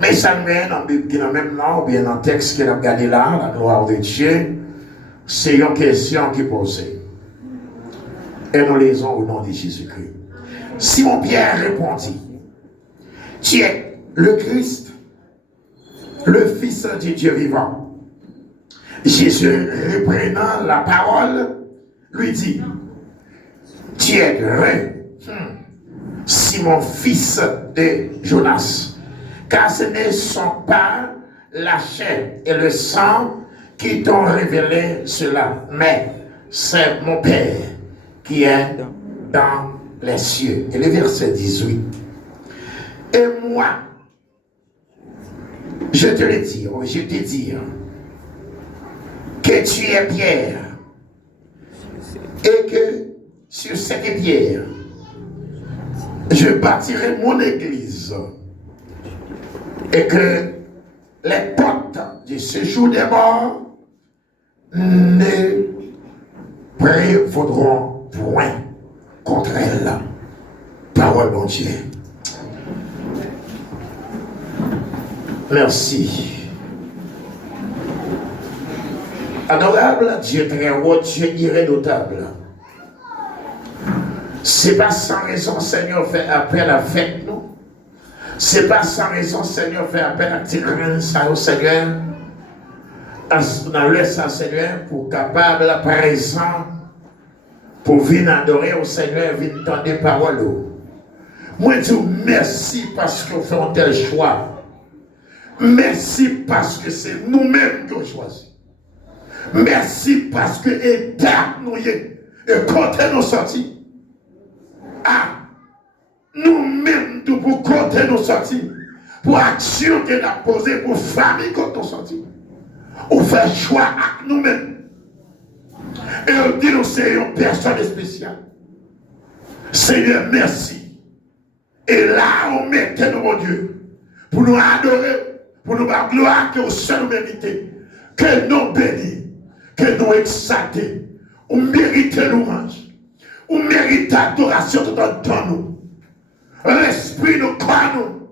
Mais ça nous vient dans la Bible qui est dans le même nom, ou bien dans le texte qu'il a regardé là, la gloire de Dieu, c'est une question qui est posée. Et nous lisons au nom de Jésus-Christ. Simon-Pierre répondit, tu es le Christ, le Fils de Dieu vivant. Jésus, reprenant la parole, lui dit, tu es vrai, Simon, fils de Jonas, car ce ne sont pas la chair et le sang qui t'ont révélé cela, mais c'est mon Père qui est dans les cieux. Et le verset 18. Et moi, je te le dis, que tu es Pierre, et que sur cette pierre, je bâtirai mon église, et que les portes du séjour des morts ne prévaudront point contre elle. Parole de Dieu. Merci. Adorable Dieu très haut, Dieu irrédoutable. C'est pas sans raison, Seigneur, fait appel à fête nous. C'est pas sans raison, Seigneur, fait appel à tirer ça au Seigneur. Dans le Seigneur, pour capable, présent, pour venir adorer au Seigneur, venir entendre des paroles. Moi, je dis merci parce qu'on fait un tel choix. Merci parce que c'est nous-mêmes qui avons choisi. Merci parce que l'état nous y est. Et quand nous sortis, nous-mêmes, pour compter nos sorties, pour action que nous avons posée, pour famille quand nous sortis, on fait choix avec nous-mêmes. Et on dit nous c'est une personne spéciale. Seigneur, merci. Et là, on mettait nous, mon Dieu, pour nous adorer, pour nous avoir gloire que au seul mérité, que nous bénis, que nous exalter, on mérite louange, on mérite adoration tout en temps nous. L'esprit nous croit nous.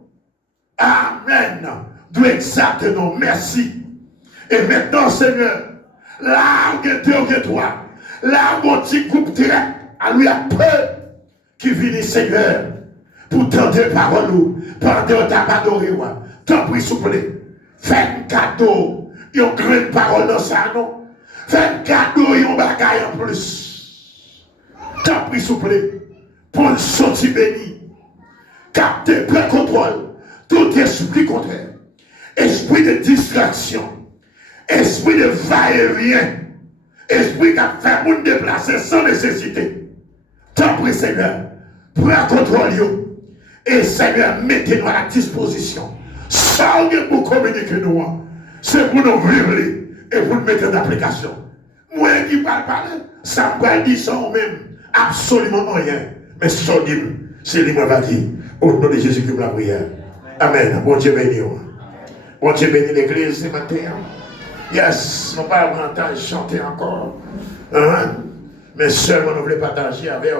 Amen. Nous exaltons, merci. Et maintenant, Seigneur, là où est toi, là où mon petit groupe direct, à lui a peur qui vient, Seigneur, pour tendre parole, pendant ta adoré, t'en prie, s'il vous plaît. Faites un cadeau, une grande parole dans ça, non? Faites un cadeau, une bagaille en plus. T'en prie, s'il vous plaît, pour le sortir béni. Capter, plein contrôle, tout esprit contraire, esprit de distraction, esprit de va-et-vient, esprit qui a fait monde déplacer sans nécessité. Tant pis, Seigneur, prends contrôle, et Seigneur, mettez-nous à la disposition. Ça pour communiquer nous, c'est pour nous vivre et pour nous mettre en application. Moi qui parle, ça me va dire sans même absolument rien, mais ça dit, c'est lui qui va dire. Au nom de Jésus qui me la prière. Amen. Bon Dieu béni. Bon Dieu béni l'église ce matin. Yes, nous pas avoir temps de chanter encore. Mais seulement nous voulons partager avec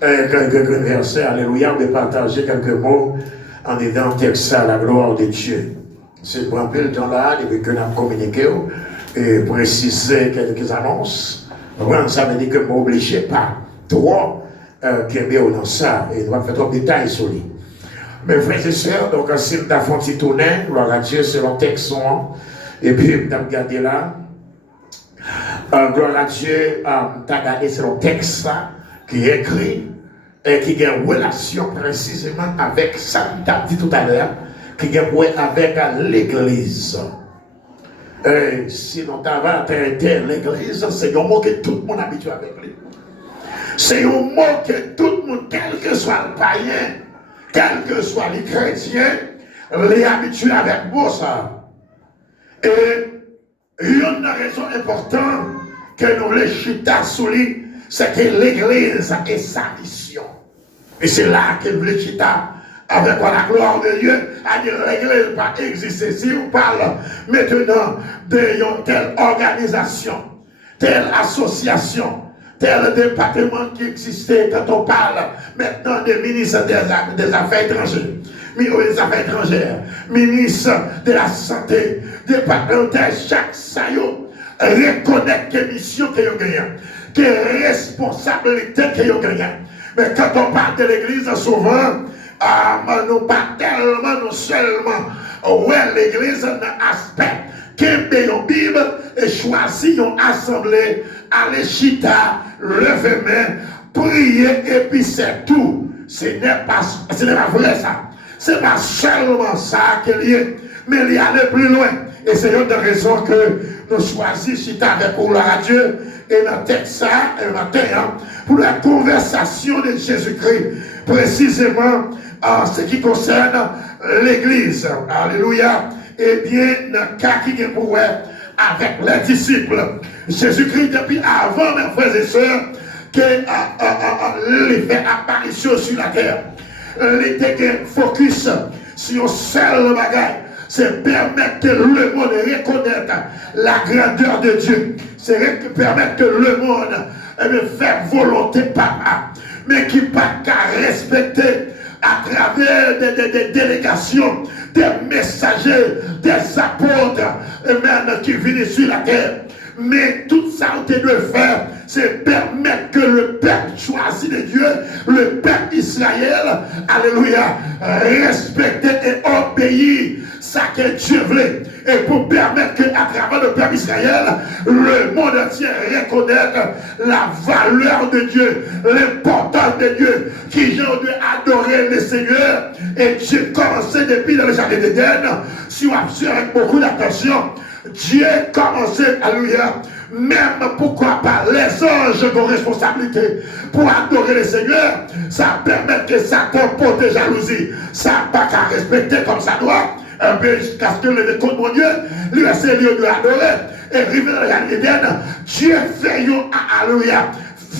quelques versets. Alléluia. Nous voulons partager quelques mots en aidant le texte à la gloire de Dieu. C'est pour un peu le temps là, depuis que nous avons communiqué et préciser quelques annonces. Ça veut dire que nous n'obligez pas trop. Qui est bien dans ça, et nous allons faire trop de détails sur lui. Mes frères et sœurs, donc, si nous avons fait tourner, gloire à Dieu, selon le texte, et puis nous avons regardé là, gloire à Dieu, nous avons regardé selon le texte qui est écrit, et qui a une relation précisément avec ça, que nous avons dit tout à l'heure, qui a une avec l'église. Si nous avons traité l'église, c'est un mot que tout le monde est habitué avec lui. C'est un mot que tout le monde, quel que soit le païen, quel que soit les chrétiens, les habitués avec moi ça. Et une raison importante que nous les chita sous lui, c'est que l'église est sa mission. Et c'est là que nous les chita avec la gloire de Dieu, à dire l'église ne va pas exister. Si on parle maintenant de telle organisation, telle association, tel département qui existait quand on parle maintenant des ministres des Affaires étrangères, ministre des Affaires étrangères, ministre de la Santé, départemental, chaque saillot, reconnaître quelle mission que vous gagnez, quelle responsabilité que vous gagnez. Mais quand on parle de l'église, souvent, nous pas tellement, nous seulement, ouais, l'église a un aspect qui est une Bible et choisit une assemblée, aller chita, lever main, prier et puis c'est tout. Ce n'est pas vrai ça. Ce n'est pas seulement ça qu'il y a, mais il y a aller plus loin. Et c'est une des raisons que nous choisissons chita avec pour la Dieu et dans le texte ça, et matin, pour la conversation de Jésus-Christ, précisément en ce qui concerne l'église. Alléluia. Et bien, dans le cas qui est pour avec les disciples, Jésus-Christ, depuis avant, mes frères et sœurs, qu'il fait apparition sur la terre, il était focus sur un seul bagage. C'est permettre que le monde reconnaisse la grandeur de Dieu. C'est permettre que le monde fasse volonté papa, mais qui pas qu'à respecter à travers des délégations, des messagers, des apôtres, et même qui viennent sur la terre. Mais tout ça, on doit faire, c'est permettre que le peuple choisi de Dieu, le peuple Israël, alléluia, respecte et obéir ça que Dieu veut. Et pour permettre qu'à travers le peuple Israël, le monde entier reconnaisse la valeur de Dieu, l'importance de Dieu, qui ont dû adorer le Seigneur. Et Dieu commençait depuis dans le jardin d'Éden, si on observe avec beaucoup d'attention, Dieu commençait, alléluia, même pourquoi pas les anges ont responsabilité pour adorer le Seigneur, ça permet que Satan porte jalousie, ça n'a pas qu'à respecter comme ça doit, un peu jusqu'à ce que le compte mon Dieu, lui a ses lieux de l'adorer, et arrivé dans le jardin d'Éden, Dieu fait alléluia,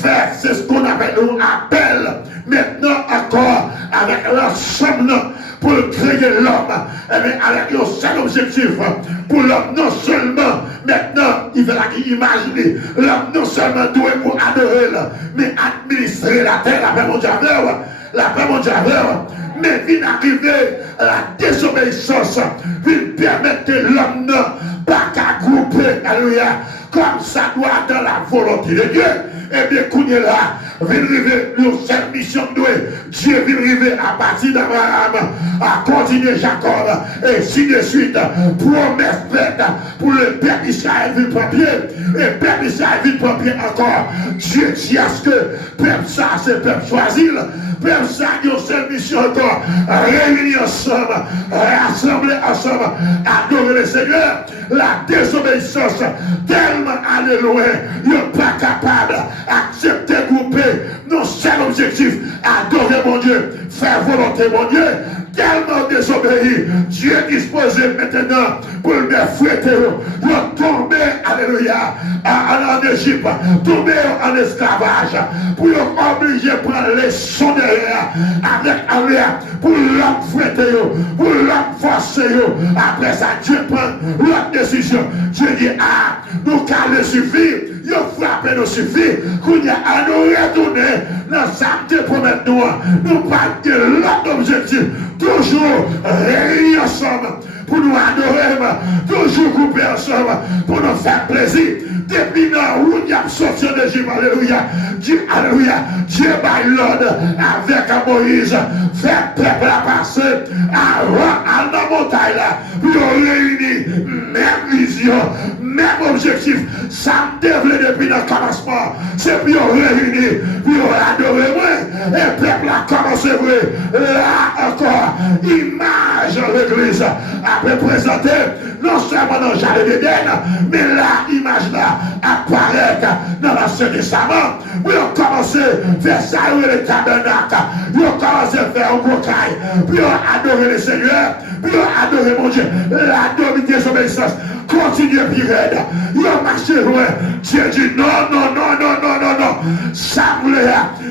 faire, c'est ce qu'on appelle un appel, maintenant encore, avec l'ensemble pour créer l'homme, avec un seul objectif, pour l'homme non seulement, maintenant, il va imaginer, l'homme non seulement doué pour adorer, mais administrer la terre, la paix mondiale, mais vient arriver la désobéissance, vient permettre que l'homme pas qu'à grouper, alléluia, comme ça doit dans la volonté de Dieu. Et bien, qu'on est là, vient arriver une seule mission de Dieu, vient arriver à partir d'Abraham, à continuer Jacob, et ainsi de suite, promesse faite pour le peuple Israël vite papier, et peuple Israël vite papier encore. Dieu dit à ce que peuple ça, c'est peuple choisi, peuple ça, il y a une seule mission encore, réunir ensemble, rassembler ensemble, adorer le Seigneur. La désobéissance tellement allée loin, il n'est pas capable d'accepter, grouper, non seul objectif, adorer mon Dieu, faire volonté mon Dieu, tellement désobéi, Dieu est disposé maintenant pour le faire fouetter, pour tomber, alléluia, en Égypte, tomber en esclavage, pour obliger à prendre les sons derrière, avec alléluia, pour l'homme fouetter, pour l'homme forcer, après ça, Dieu prend l'autre décision. Dieu dit, nous qu'à le suffire, il frappe nous suffit, qu'on y a à nous retourner dans sa promesse nous parlons de l'autre objectif, toujours réunis ensemble pour nous adorer, toujours couper ensemble pour nous faire plaisir. Depuis où il y a sorti de Jésus, alléluia, Dieu, alléluia, Dieu by l'ordre avec Moïse, faire peuple à passer à la montagne là, pour réunir même vision, même objectif, ça me développe depuis le commencement, c'est pour réunir, pour adorer moi, et le peuple a commencé là encore, image de l'église, après présenter, non seulement dans le jardin d'Éden, mais là, image là, apparaître dans l'Ancien Testament. Oui, on commence à faire ça, le tabernacle, oui, on commence à faire un cocaille, puis on adorer le Seigneur, puis on adorer mon Dieu, la désobéissance. Continuez puis raide. Ils ont marché loin. Dieu dit non. Ça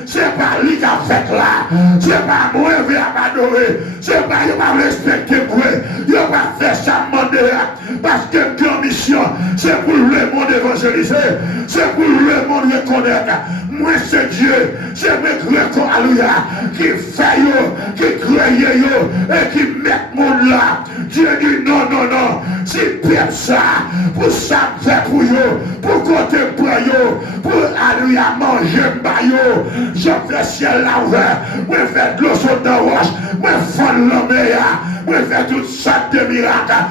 c'est pas lui qui a fait là. C'est pas moi qui va m'adorer. C'est pas lui qui va respecter moi. Il va faire ça demander parce que la mission, c'est pour le monde évangélique. évangéliser, c'est pour le monde reconnaître. Moi, c'est Dieu, c'est moi, alléluia, qui fait qui crée et qui met mon là. Dieu dit non, non, non. Si perd ça, pour ça faire pour eux, pour contempler pour alléluia manger m'bayo, je fais ciel là ouvert, moi fais de l'eau sur la roche, moi fais l'homme moi fais toutes sortes de miracles.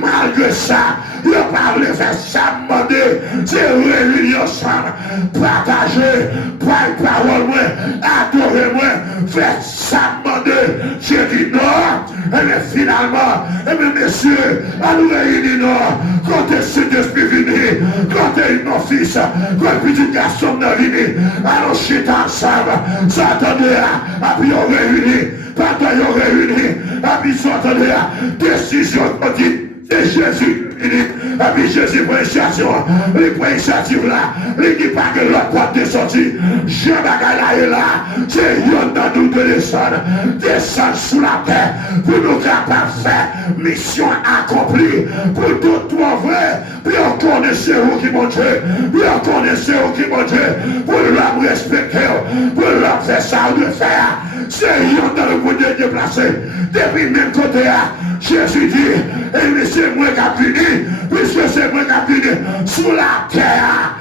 Malgré ça, il parle faire ça, demander, c'est réunir ensemble, partager, parole moi, adorer moi, faire ça, demander. J'ai dit non, et bien finalement, et bien messieurs, à nous réunir non, quand est ce esprit venu, quand est mon fils, quand petit garçon n'a venu, allons chiter ensemble, s'attendez à puis on réunit, pendant on réunit, à puis s'attendez à décision de Jésus. Et puis Jésus prend initiative, il prend initiative là, il dit pas que l'autre porte de sortie, Jean Bagala est là, c'est yon dans nous de descendre sous la terre, pour nous capables de faire mission accomplie, pour tout vrai, puis on connaissait où qui mon Dieu, puis on connaissait où qui mon Dieu, pour l'homme respecter, pour l'homme faire ça ou de faire, c'est yon dans le bout de déplacer, depuis même côté là, Jésus dit, et c'est moi qui a fini, puisque c'est moi qui a fini, sous la terre,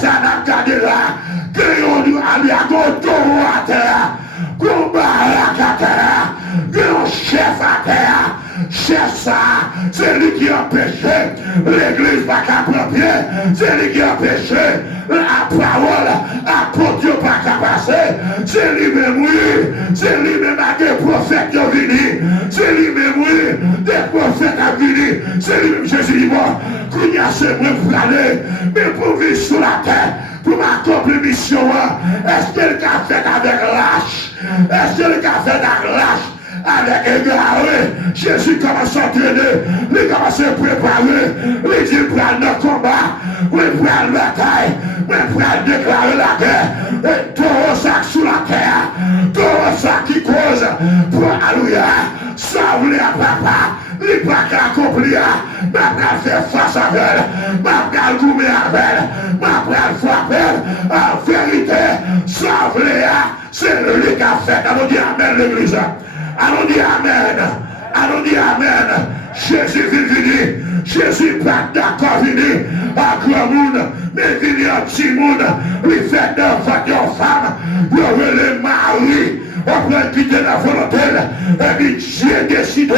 ça n'a gardé là, que l'on nous allait à à terre, combat à terre, que l'on chef à terre, chef ça, c'est lui qui a empêché l'église pas qu'à pied, c'est lui qui a empêché la parole à pour Dieu pas qu'à passer, c'est lui-même oui, c'est lui-même des prophètes qui ont venu, c'est lui-même oui, des prophètes qui ont venu, c'est lui-même Jésus dit bon, qu'il y a ce moi pour aller, mais pour vivre sur la terre, pour m'accomplir mission, est-ce qu'elle a fait avec lâche, est-ce qu'elle a fait avec lâche, avec égaré, Jésus commence à entraîner, il commence à préparer, il dit prendre le combat, il prend la bataille, il prend déclarer la guerre, et tout ça sous la terre, tout ça qui cause pour alléluia, sauver à papa, il pas qu'à accomplir, m'a faire face à elle, m'a pas goumer avec elle, m'a pas frapper, en vérité, sauver, c'est lui qui a fait, allons dire amen l'église. Allons dire amen. Allons dire amen. Jésus vit venir. Jésus pas d'accord venir à grand monde. Mais venir à petit monde. Lui fait d'enfants et femmes. Il veut les marier. On peut quitter la volonté. Et puis j'ai décidé.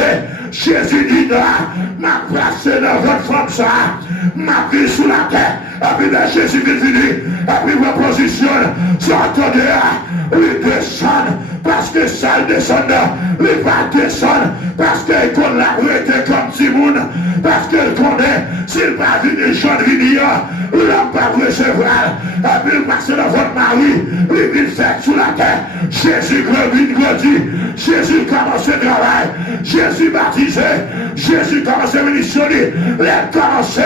Jésus dit là. M'a placé dans votre femme ça. M'a vie sous la terre. Et puis là Jésus vit venir. Et puis ma position. J'entendais à lui descendre. Parce que ça descend, il va descendre, parce qu'il connaît la vérité comme Timoun, parce qu'il connaît, s'il va venir jeune venir, il n'a pas recevoir, et puis il passe dans votre mari, il vient faire sous la terre, Jésus grandit, Jésus commence le travail, Jésus baptisé, Jésus commence à missionner, il a commencé,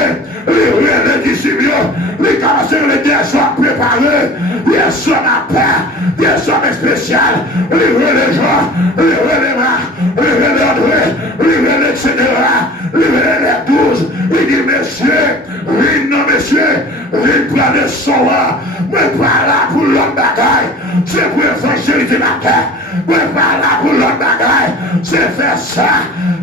les disciples, il commence à les désoir préparés, il sont à paix, il sont spécial, livrez les gens, livrez les mains, livrez les André, livrez les etc., livrez les 12. Il dit, messieurs, oui, non, messieurs, oui, prenez son roi. Moi, pas là pour l'autre bagaille, c'est pour évangéliser la terre. Moi, pas là pour l'autre bagaille, c'est faire ça.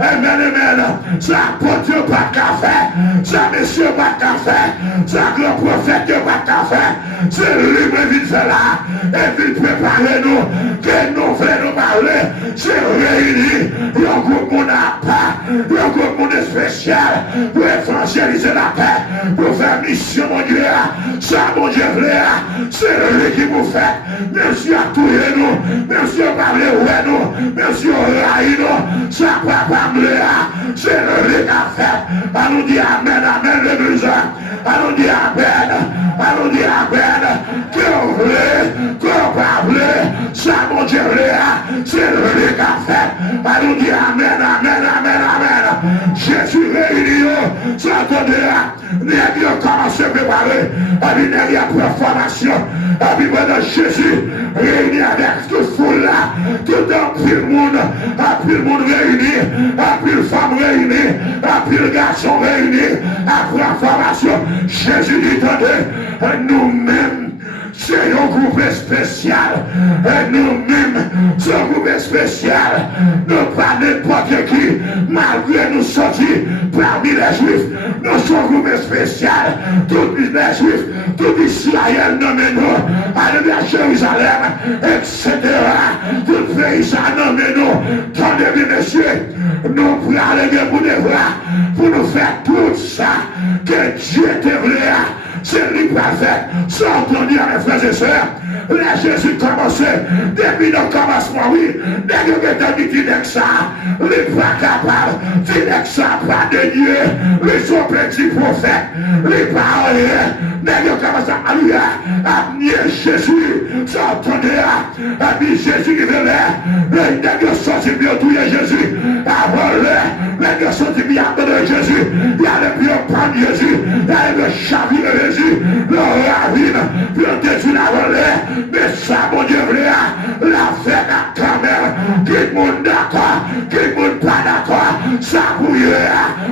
Amen. Ça, pour Dieu, pas qu'à faire. Ça, messieurs, pas qu'à faire. Ça, grand prophète, pas qu'à faire. C'est lui-même qui fait là. Et puis, préparez-nous. Que nous voulons parler, c'est réunir un groupe monde à part, un groupe monde spécial pour évangéliser la terre, pour faire mission mon Dieu, ça mon Dieu c'est lui qui vous fait, merci à tous nous, merci à parler ouais nous, merci à railler nous, ça papa me c'est lui qui a fait, allons dire amen, amen l'église, allons dire amen, que vous voulez, que vous parlez, ça mon Dieu c'est le qui a fait. Allons dire amen. Jésus réunit, ça attendez là. Nous avons commencé à préparer. Il y a formation. Et puis maintenant Jésus réuni avec toute foule là. Tout un pile monde. Un pile monde réuni. Un pile femmes réunies, un pile garçon réunis, après information. Jésus dit, attendez, nous-mêmes, c'est un groupe spécial. Et nous-mêmes, c'est un groupe spécial. Nous pas n'importe qui, malgré nous sortir parmi les Juifs. Nous sommes un groupe spécial. Tous les Juifs, tout Israël, nommez-nous. Allez à Jérusalem, etc. Tout le pays, ça nommez-nous. Tendez bien, messieurs, nous pouvons aller pour des voix, pour nous faire tout ça que Dieu te voulait. C'est lui parfait. Sortons-nous, mes frères et sœurs. Là, Jésus commençait. Depuis le commencement, oui. Dès que tu as dit ça, il n'est pas capable. Tu n'es ça, pas de Dieu. Les sont petits prophètes. Les paroles. Dès que tu commences à lui, à nier Jésus. Sortons-nous. Et puis Jésus qui veut là. Dès que sorti bien tout Jésus. Avant là. Dès que sorti bien de Jésus. Il y a le bien prendre Jésus. Il y a le chavir de Jésus. Le ravine. Puis on détruit la volée. Mais ça, mon Dieu, la fête quand même. Qui le monde d'accord, qui le monde pas d'accord. Ça bouille,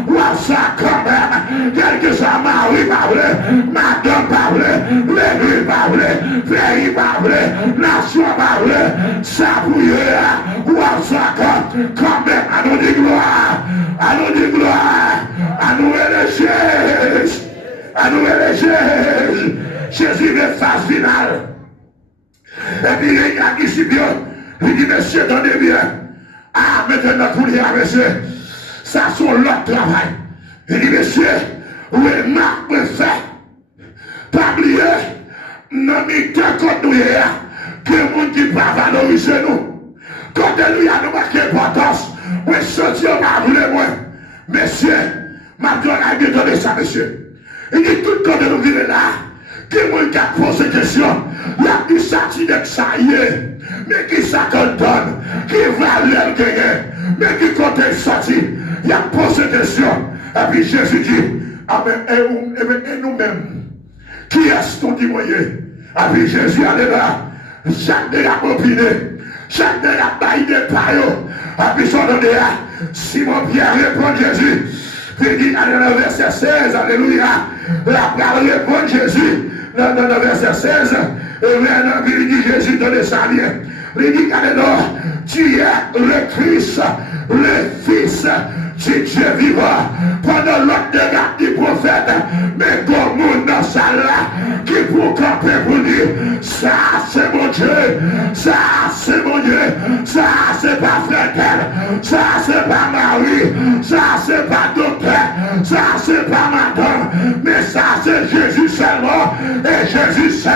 ou ça quand même. Quel que soit mari parle, madame parle, l'église parle, pays parle, nation parle. Ça bouille, ou ça quand même. À nous dire gloire, à nous dire gloire, à nous éléger, à nous éléger. Jésus est phase finale. Et puis il y a qui si bien, il dit, monsieur, donnez bien. Ah, maintenant, pour dire, monsieur, ça c'est l'autre travail. Il dit, monsieur, où est Marc peut faire? Pas oublier, non, mais tant qu'on nous est, que le monde qui va valoriser nous. Quand nous y a nous marqué importance, moi, je on m'a voulu, moi. Monsieur, maintenant, il a donné ça, monsieur. Il dit, tout quand nous vivons là, que moi qui a posé question, il y a qui s'attire que ça y est, mais qui s'attend donne, qui va le gagner, mais qui compte sortir, il a posé question. Et puis Jésus dit, ah ben, et nous-mêmes, qui est-ce qu'on dit moyen? Et puis Jésus allait là, chaque de la opiné, chaque de la baille de paillots, et puis son donné là, Simon Pierre répond Jésus. Il dit, dans le verset 16, alléluia, la parole répond Jésus. Dans le verset 16, il dit Jésus donne sa vie. Il dit alors, tu es le Christ, le Fils du Dieu vivant. Pendant l'autre dégât du prophète, mais comme monde dans ça là, qui pour camper pour dire, ça c'est mon Dieu, ça c'est mon Dieu, ça c'est pas frère, ça c'est pas Marie, ça c'est pas docteur, ça c'est pas madame, mais ça c'est Jésus seulement, et Jésus seul,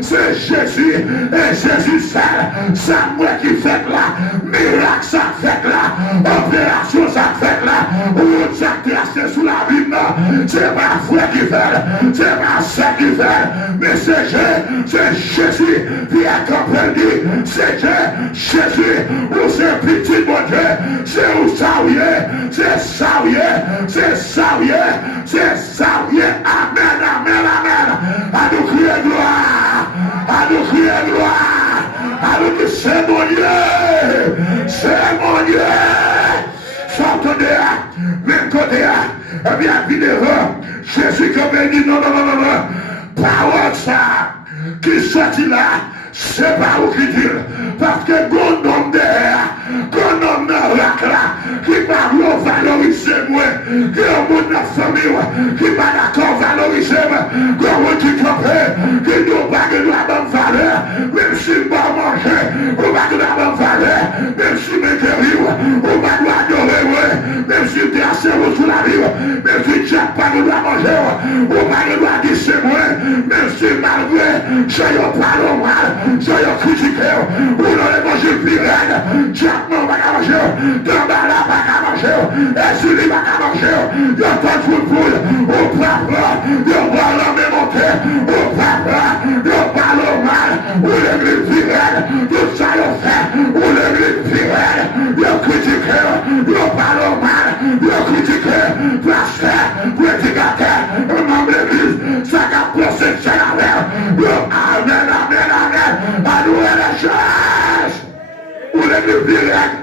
c'est Jésus, et Jésus seul, ça moi qui fait là, miracle ça fait là, opération ça fait là, ou ça tracé sous la Bible, c'est pas frère qui fait, c'est pas sœur qui fait, mais c'est Jésus, Pierre Campbell dit, c'est Jésus, ou c'est petit mon Dieu, c'est où ça y est, c'est ça y est, c'est ça y est, c'est ça y est, amen, amen, amen, à nous crier gloire, à nous crier gloire, à nous dire c'est mon Dieu, c'est mon Dieu, sortez de là, même côté là, et bien vidéo, Jésus comme il dit non, parole ça, qui sortit là, c'est pas où qui dit, parce que bon homme derrière, bon homme dans la là, qui va valoriser moi, qui est au monde de la famille, qui va d'accord valoriser moi, comment tu comprends, qui ne doit pas avoir bonne valeur, même si je vais manger, on va avoir bonne valeur, même si je me on va adorer moi, même si tu es assez sous la vie, même si tu n'as pas de manger, on va dire c'est moi, même si malgré, je n'ai pas le mal, je n'ai critiqué, ou dans l'évangile pirate, Jacques va manger, Dambala va manger, et Julie va manger, il y a pas de football, au papa, il y a pas la même montée, au papa, il y a pas le mal, ou l'église pirate, tout ça il fait, ou l'église pirate, il y a critiqué, il y a pas le mal, il y a critiqué, pasteur, prédicateur, membre de l'église, ça a placé chez la mer, amen, amen, amen, à nous et la chasse, ou l'église pirate.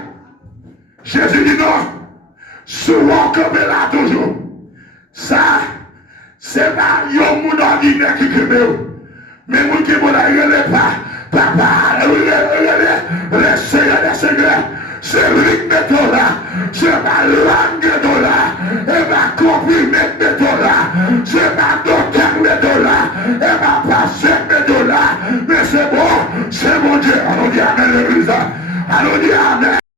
Jésus dit non, souvent comme là toujours. Ça, c'est pas un monde ordinaire qui crée. Mais vous qui vous n'avez pas, papa, le Seigneur des Seigneurs, c'est lui qui est là, c'est ma langue de là, et ma copine de là, c'est ma docteur de là, et ma pasteur de là, mais c'est bon, c'est mon Dieu. Allons dire Amen l'église, allons dire Amen.